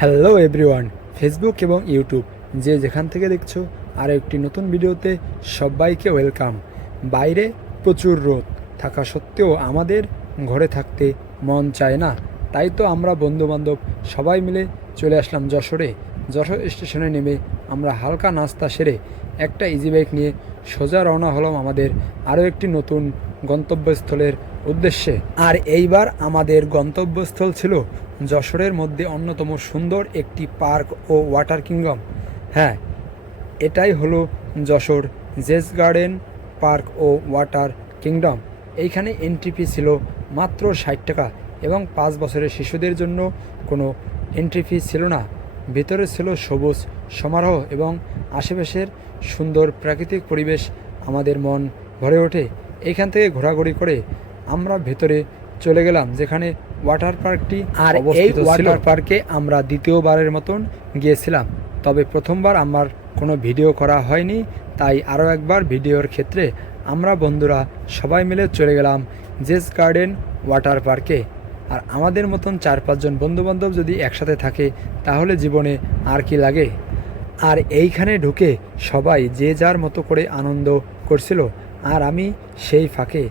Hello everyone, Facebook এবং YouTube যে যেখান থেকে দেখছো আর একটি নতুন ভিডিওতে সবাইকে ওয়েলকাম। বাইরে প্রচুর রোদ থাকা সত্ত্বেও আমাদের ঘরে থাকতে মন চায় না, তাই তো আমরা বন্ধুবান্ধব সবাই মিলে চলে আসলাম যশোরে। যশোর স্টেশনে নেমে আমরা হালকা নাস্তা সেরে একটা ইজি বাইক নিয়ে সোজা রওনা হলাম আমাদের আরও একটি নতুন গন্তব্যস্থলের উদ্দেশ্যে। আর এইবার আমাদের গন্তব্যস্থল ছিল যশোরের মধ্যে অন্যতম সুন্দর একটি পার্ক ও ওয়াটার কিংডম। হ্যাঁ, এটাই হলো যশোর জেস গার্ডেন পার্ক ও ওয়াটার কিংডম। এইখানে এন্ট্রি ফি ছিল মাত্র 60 টাকা এবং 5 বছরের শিশুদের জন্য কোনো এন্ট্রি ফি ছিল না। ভিতরে ছিল সবুজ সমারোহ এবং আশেপাশের সুন্দর প্রাকৃতিক পরিবেশ, আমাদের মন ভরে ওঠে। এইখান থেকে ঘোরাঘুরি করে আমরা ভেতরে চলে গেলাম যেখানে ওয়াটার পার্কটি আর এই ওয়াটার পার্কে আমরা দ্বিতীয়বারের মতন গিয়েছিলাম, তবে প্রথমবার আমার কোনো ভিডিও করা হয়নি, তাই আরও একবার ভিডিওর ক্ষেত্রে আমরা বন্ধুরা সবাই মিলে চলে গেলাম জেস গার্ডেন ওয়াটার পার্কে। আর আমাদের মতন 4-5 জন বন্ধুবান্ধব যদি একসাথে থাকে তাহলে জীবনে আর কি লাগে। আর এইখানে ঢুকে সবাই যে যার মতো করে আনন্দ করছিল, আর আমি সেই ফাঁকে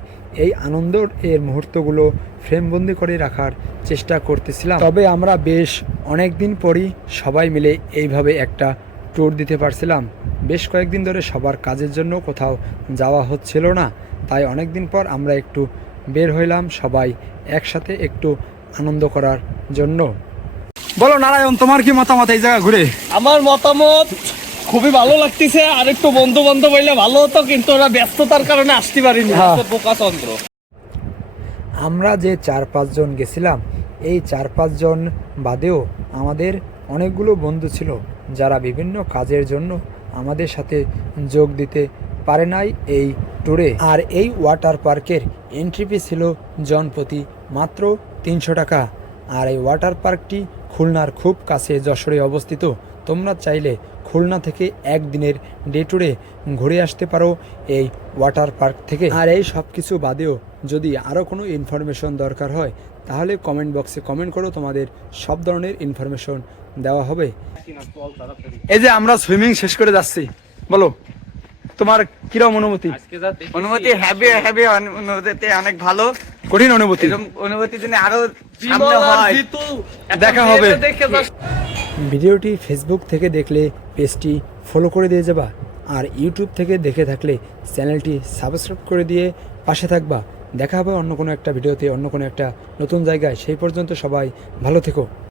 এই আনন্দের মুহূর্তগুলো ফ্রেমবন্দি করে রাখার চেষ্টা করতেছিলাম। তবে আমরা বেশ অনেক দিন পরই সবাই মিলে এইভাবে একটা ট্যুর দিতে পারছিলাম। বেশ কয়েকদিন ধরে সবার কাজের জন্য কোথাও যাওয়া হচ্ছিল না, তাই অনেক দিন পর আমরা একটু বের হইলাম সবাই একসাথে একটু আনন্দ করার জন্য। বলো নারায়ণ, তোমার কি মতামত এই জায়গা ঘুরে? আমার মতামত খুবই ভালো লাগতেছে, আর একটু বন্ধু বান্ধব হইলে ভালো হতো, কিন্তু ওরা ব্যস্ততার কারণে আসতে পারিনি। বোকা চন্দ্র। আমরা যে 4-5 জন গেছিলাম, এই 4-5 জন বাদেও আমাদের অনেকগুলো বন্ধু ছিল যারা বিভিন্ন কাজের জন্য আমাদের সাথে যোগ দিতে পারে নাই এই ট্যুরে। আর এই ওয়াটার পার্কের এন্ট্রি ফি ছিল জনপ্রতি মাত্র 300 টাকা। আর এই ওয়াটার পার্কটি খুলনার খুব কাছে যশোরে অবস্থিত। তোমরা চাইলে খুলনা থেকে একদিনের ডে ট্যুরে ঘুরে আসতে পারো এই ওয়াটার পার্ক থেকে। আর এই সব কিছু বাদেও যদি আরও কোনো ইনফরমেশন দরকার হয় তাহলে কমেন্ট বক্সে কমেন্ট করো, তোমাদের সব ধরনের ইনফরমেশন দেওয়া হবে। এই যে আমরা সুইমিং শেষ করে যাচ্ছি, বলো তোমার কিরকম অনুভূতি? অনুভূতি হ্যাপি হ্যাপি অনুভূতি অনেক ভালো। কঠিন অনুভূতি, অনুভূতি দিনে আরো সামনে হয়, দেখা হবে। ভিডিওটি ফেসবুক থেকে দেখলে পেজটি ফলো করে দিয়ে যাবা, আর ইউটিউব থেকে দেখে থাকলে চ্যানেলটি সাবস্ক্রাইব করে দিয়ে পাশে থাকবা। দেখা হবে অন্য কোনো একটা ভিডিওতে, অন্য কোনো একটা নতুন জায়গায়। সেই পর্যন্ত সবাই ভালো থেকো।